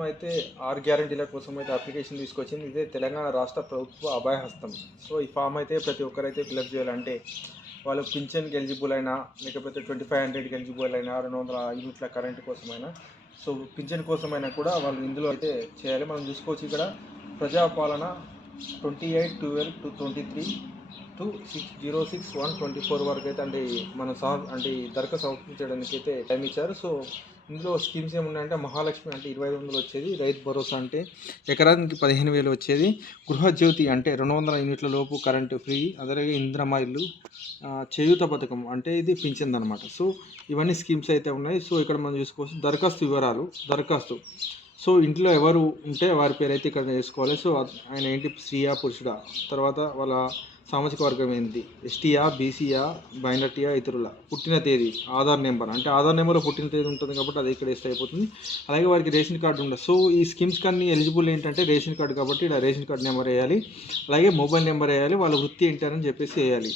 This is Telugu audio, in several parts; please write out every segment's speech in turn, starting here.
అయితే 6 గ్యారంటీల కోసం అయితే అప్లికేషన్ తీసుకొచ్చింది. ఇదే తెలంగాణ రాష్ట్ర ప్రభుత్వ అభయహస్తం. సో ఈ ఫామ్ అయితే ప్రతి ఒక్కరైతే ఫిలప్ చేయాలంటే వాళ్ళు పింఛన్కి ఎలిజిబుల్ అయినా, లేకపోతే 2500కి ఎలిజిబుల్ అయినా, 200 యూనిట్ల కరెంట్ కోసమైనా, సో పింఛన్ కోసమైనా కూడా వాళ్ళు ఇందులో అయితే చేయాలి. మనం చూసుకోవచ్చు ఇక్కడ ప్రజాపాలన 28/12/2023 టు 6/06/124 వరకు అయితే అంటే దరఖాస్తు సమర్పించడానికి అయితే టైం ఇచ్చారు. సో ఇందులో స్కీమ్స్ ఏమున్నాయంటే మహాలక్ష్మి అంటే 2500 వచ్చేది, రైతు భరోసా అంటే ఎకరానికి 15,000 వచ్చేది, గృహజ్యోతి అంటే 200 యూనిట్ల లోపు కరెంటు ఫ్రీ, అలాగే ఇంద్రమ్మ ఇల్లు, చేయూత పథకం అంటే ఇది పింఛన్ అనమాట. సో ఇవన్నీ స్కీమ్స్ అయితే ఉన్నాయి. సో ఇక్కడ మనం చూసుకోవచ్చు దరఖాస్తు వివరాలు. సో ఇంట్లో ఎవరు ఉంటే వారి పేరు అయితే ఇక్కడ వేసుకోవాలి. సో ఆయన ఏంటి, స్త్రీయా పురుషుడా, తర్వాత వాళ్ళ సామాజిక వర్గం ఏంటి, ఎస్టీయా, బీసీయా, మైనార్టీయా, ఇతరుల, పుట్టిన తేదీ, ఆధార్ నెంబర్ అంటే ఆధార్ నెంబర్లో పుట్టిన తేదీ ఉంటుంది కాబట్టి అది ఇక్కడ వేస్తే అయిపోతుంది. అలాగే వారికి రేషన్ కార్డు ఉండదు. సో ఈ స్కీమ్స్ కన్నీ ఎలిజిబుల్ ఏంటంటే రేషన్ కార్డు కాబట్టి ఇక్కడ రేషన్ కార్డు నెంబర్ వేయాలి, అలాగే మొబైల్ నెంబర్ వేయాలి, వాళ్ళ వృత్తి ఏంటని చెప్పేసి వేయాలి.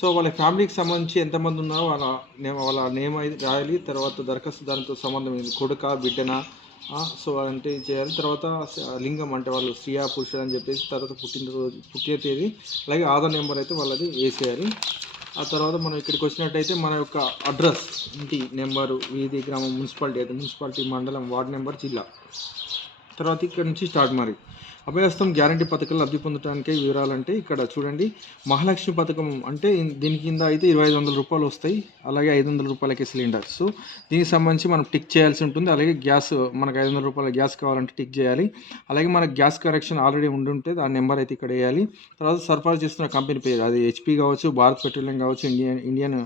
సో వాళ్ళ ఫ్యామిలీకి సంబంధించి ఎంతమంది ఉన్నారో వాళ్ళ నేమ్ అయితే రాయాలి. తర్వాత దరఖాస్తు దానితో సంబంధం ఏంది, కొడుక బిడ్డన, సో అంటే చేయాలి. తర్వాత లింగం అంటే వాళ్ళు స్త్రీయా పురుషుడు అని చెప్పేసి, తర్వాత పుట్టిన తేదీ, అలాగే ఆధార్ నెంబర్ అయితే వాళ్ళది వేసేయాలి. ఆ తర్వాత మనం ఇక్కడికి వచ్చినట్టయితే మన యొక్క అడ్రస్, ఇంటి నెంబరు, వీధి, గ్రామం, మున్సిపాలిటీ అయితే మున్సిపాలిటీ, మండలం, వార్డు నెంబర్, జిల్లా, తర్వాత ఇక్కడ నుంచి స్టార్ట్. మరి అభయహస్తం గ్యారంటీ పథకాలు లబ్ధి పొందడానికి వివరాలంటే ఇక్కడ చూడండి, మహాలక్ష్మి పథకం అంటే దీని కింద అయితే 2500 రూపాయలు వస్తాయి, అలాగే 500 రూపాయలకి సిలిండర్. సో దీనికి సంబంధించి మనం టిక్ చేయాల్సి ఉంటుంది. అలాగే గ్యాస్, మనకు 500 రూపాయల గ్యాస్ కావాలంటే టిక్ చేయాలి. అలాగే మనకు గ్యాస్ కనెక్షన్ ఆల్రెడీ ఉంటే దాని నెంబర్ అయితే ఇక్కడ వేయాలి. తర్వాత సరఫరా చేస్తున్న కంపెనీ పేరు, అది హెచ్పి కావచ్చు, భారత్ పెట్రోలియం కావచ్చు, ఇండియన్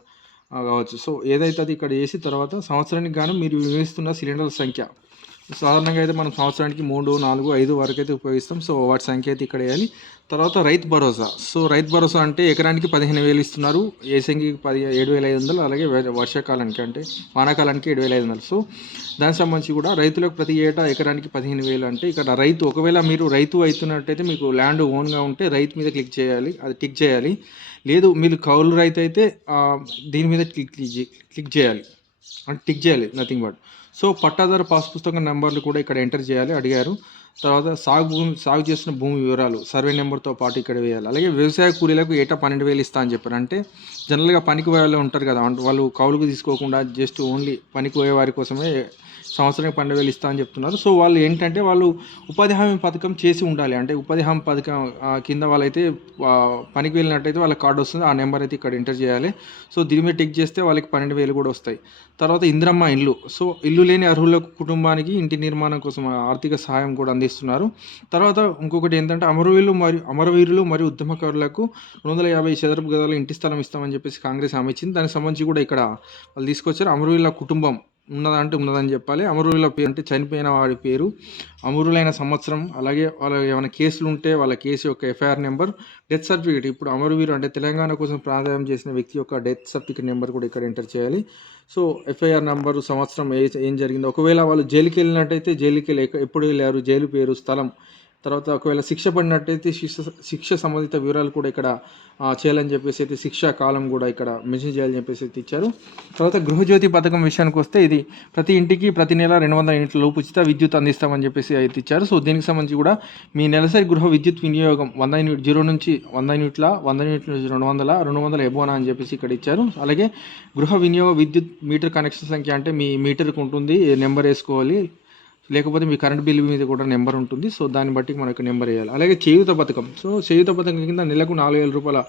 కావచ్చు. సో ఏదైతే అది ఇక్కడ వేసి, తర్వాత సంవత్సరానికి గాను మీరు వినియోగిస్తున్న సిలిండర్ల సంఖ్య, సాధారణంగా అయితే మనం సంవత్సరానికి 3, 4, 5 వరకు అయితే ఉపయోగిస్తాం. సో వాటి సంఖ్య అయితే ఇక్కడ వేయాలి. తర్వాత రైతు భరోసా. సో రైతు భరోసా అంటే ఎకరానికి 15,000 ఇస్తున్నారు, ఏసంగి 7,500, అలాగే వర్షాకాలానికి అంటే వానాకాలానికి 7,500. సో దానికి సంబంధించి కూడా రైతులకు ప్రతి ఏటా ఎకరానికి 15,000 అంటే ఇక్కడ రైతు, ఒకవేళ మీరు రైతు అవుతున్నట్టయితే మీకు ల్యాండ్ ఓన్గా ఉంటే రైతు మీద క్లిక్ చేయాలి, అది టిక్ చేయాలి. లేదు మీరు కౌలు రైతు అయితే దీని మీద క్లిక్ చేయాలి, అంటే టిక్ చేయాలి, నథింగ్ బట్. సో పట్టాదారు పాస్ పుస్తకం నెంబర్లు కూడా ఇక్కడ ఎంటర్ చేయాలి, అడిగారు. తర్వాత సాగు చేసిన భూమి వివరాలు, సర్వే నెంబర్తో పాటు ఇక్కడ వేయాలి. అలాగే వ్యవసాయ కూలీలకు ఏటా 12,000 ఇస్తా అని చెప్పారు. అంటే జనరల్గా పనికి పోయే వాళ్ళు ఉంటారు కదా, వాళ్ళు కౌలుకు తీసుకోకుండా జస్ట్ ఓన్లీ పనికి పోయే వారి కోసమే సంవత్సరానికి 12,000 ఇస్తా అని చెప్తున్నారు. సో వాళ్ళు ఏంటంటే వాళ్ళు ఉపాధి హామీ పథకం చేసి ఉండాలి. అంటే ఉపాధి హామీ పథకం కింద వాళ్ళైతే పనికి వెళ్ళినట్టయితే వాళ్ళకి కార్డు వస్తుంది, ఆ నెంబర్ అయితే ఇక్కడ ఎంటర్ చేయాలి. సో దీని మీద టిక్ చేస్తే వాళ్ళకి 12,000 కూడా వస్తాయి. తర్వాత ఇందిరమ్మ ఇల్లు. సో ఇల్లు లేని అర్హులకు కుటుంబానికి ఇంటి నిర్మాణం కోసం ఆర్థిక సహాయం కూడా అందిస్తున్నారు. తర్వాత ఇంకొకటి ఏంటంటే అమరవీరులు మరియు ఉద్యమకారులకు 250 చదరపు గదాల ఇంటి స్థలం ఇస్తామని చెప్పేసి కాంగ్రెస్ హామీ ఇచ్చింది. దానికి సంబంధించి కూడా ఇక్కడ వాళ్ళు తీసుకొచ్చారు. అమరవీరుల కుటుంబం ఉన్నదంటే ఉన్నదని చెప్పాలి. అమరుల పేరు అంటే చనిపోయిన వాడి పేరు, అమరులైన సంవత్సరం, అలాగే వాళ్ళ ఏమైనా కేసులు ఉంటే వాళ్ళ కేసు యొక్క ఎఫ్ఐఆర్ నెంబర్, డెత్ సర్టిఫికేట్. ఇప్పుడు అమరవీరు అంటే తెలంగాణ కోసం ప్రాధాన్యం చేసిన వ్యక్తి యొక్క డెత్ సర్టిఫికేట్ నెంబర్ కూడా ఇక్కడ ఎంటర్ చేయాలి. సో ఎఫ్ఐఆర్ నెంబరు, సంవత్సరం, ఏం జరిగిందో, ఒకవేళ వాళ్ళు జైలుకి వెళ్ళినట్టయితే జైలుకి వెళ్ళి ఎప్పుడు వెళ్ళారు, జైలు పేరు, స్థలం, తర్వాత ఒకవేళ శిక్ష పడినట్టయితే శిక్ష సంబంధిత వివరాలు కూడా ఇక్కడ చేయాలని చెప్పేసి అయితే శిక్షా కాలం కూడా ఇక్కడ మెన్షన్ చేయాలని చెప్పేసి అయితే ఇచ్చారు. తర్వాత గృహజ్యోతి పథకం విషయానికి వస్తే ఇది ప్రతి ఇంటికి ప్రతి నెల 200 యూనిట్ల లోపు ఉచిత విద్యుత్ అందిస్తామని చెప్పేసి అయితే ఇచ్చారు. సో దీనికి సంబంధించి కూడా మీ నెలసరి గృహ విద్యుత్ వినియోగం 100 యూనిట్ 0 నుంచి 100 యూనిట్ల, 100 యూనిట్ల నుంచి 200, 200 ఎబోనా అని చెప్పేసి ఇక్కడ ఇచ్చారు. అలాగే గృహ వినియోగ విద్యుత్ మీటర్ కనెక్షన్ సంఖ్య అంటే మీ మీటర్కి ఉంటుంది, నెంబర్ వేసుకోవాలి, లేకపోతే మీ కరెంట్ బిల్ మీద కూడా నెంబర్ ఉంటుంది. సో దాన్ని బట్టి మనకు నెంబర్ వేయాలి. అలాగే చేయూత పథకం. సో చేయూత పథకం కింద నెలకు 4,000 రూపాయల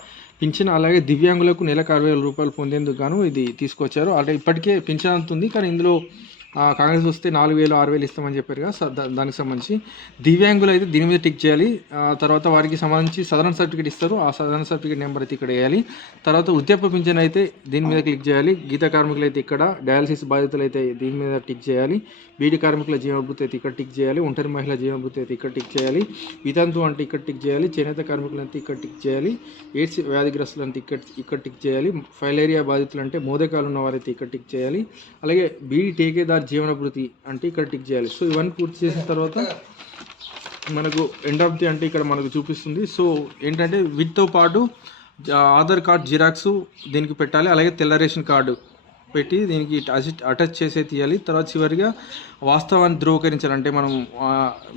పింఛన్, అలాగే దివ్యాంగులకు నెలకు 60,000 రూపాయలు పొందేందుకు గాను ఇది తీసుకొచ్చారు. అంటే ఇప్పటికే పింఛన్ అంతుంది, కానీ ఇందులో కాంగ్రెస్ వస్తే 4,000, 6,000 ఇస్తామని చెప్పారు కదా. దానికి సంబంధించి దివ్యాంగులు అయితే దీని మీద టిక్ చేయాలి. తర్వాత వారికి సంబంధించి సదరన్ సర్టిఫికేట్ ఇస్తారు, ఆ సదరన్ సర్టిఫికేట్ నెంబర్ అయితే ఇక్కడ వేయాలి. తర్వాత వృద్ధాప్య పింఛన్ అయితే దీని మీద క్లిక్ చేయాలి. గీత కార్మికులు అయితే ఇక్కడ, డయాలసిస్ బాధితులు అయితే దీని మీద టిక్ చేయాలి. బీడీ కార్మికుల జీవనభృతి అయితే ఇక్కడ టిక్ చేయాలి. ఒంటరి మహిళ జీవనభృతి అయితే ఇక్కడ టిక్ చేయాలి. వితంతు అంటే ఇక్కడ టిక్ చేయాలి. చేనేత కార్మికులు అంటే ఇక్కడ టిక్ చేయాలి. ఎయిడ్స్ వ్యాధిగ్రస్తులు అంటే ఇక్కడ టిక్ చేయాలి. ఫైలేరియా బాధితులు అంటే మోదకాలు ఉన్న వారైతే ఇక్కడ టిక్ చేయాలి. అలాగే బీడీ టేకేదార్ జీవనభృతి అంటే ఇక్కడ టిక్ చేయాలి. సో ఇవన్నీ పూర్తి చేసిన తర్వాత మనకు ఎండ్ ఆఫ్ ది అంటే ఇక్కడ మనకు చూపిస్తుంది. సో ఏంటంటే వీటితో పాటు ఆధార్ కార్డ్ జిరాక్స్ దీనికి పెట్టాలి, అలాగే తెల్ల రేషన్ కార్డు పెట్టి దీనికి అటాచ్ చేసే తీయాలి. తర్వాత చివరిగా వాస్తవాన్ని ధృవీకరించాలి. అంటే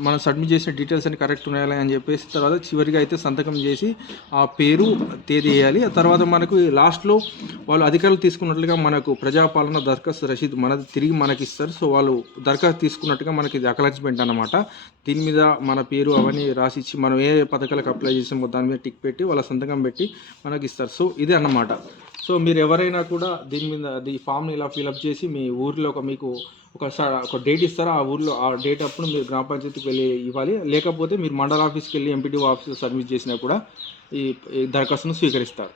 మనం సబ్మిట్ చేసిన డీటెయిల్స్ అన్ని కరెక్ట్ ఉన్నాయా అని చెప్పేసి తర్వాత చివరిగా అయితే సంతకం చేసి ఆ పేరు తేదీ వేయాలి. ఆ తర్వాత మనకు లాస్ట్లో వాళ్ళు అధికారులు తీసుకున్నట్లుగా మనకు ప్రజాపాలన దరఖాస్తు రసీదు తిరిగి మనకి ఇస్తారు. సో వాళ్ళు దరఖాస్తు తీసుకున్నట్టుగా మనకి ఇది అక్నాలెడ్జ్‌మెంట్ అన్నమాట. దీని మీద మన పేరు అవన్నీ రాసిచ్చి మనం ఏ పథకాలకు అప్లై చేసామో దాని మీద టిక్ పెట్టి వాళ్ళ సంతకం పెట్టి మనకి ఇస్తారు. సో ఇదే అన్నమాట. సో మీరు ఎవరైనా కూడా దీని మీద ఫామ్ని ఇలా ఫిలప్ చేసి మీ ఊరిలో మీకు ఒక డేట్ ఇస్తారో ఆ ఊర్లో ఆ డేట్ అప్పుడు మీరు గ్రామ పంచాయతీకి వెళ్ళి ఇవ్వాలి. లేకపోతే మీరు మండల ఆఫీస్కి వెళ్ళి ఎంపీడీఓ ఆఫీస్లో సబ్మిట్ చేసినా కూడా ఈ దరఖాస్తును స్వీకరిస్తారు.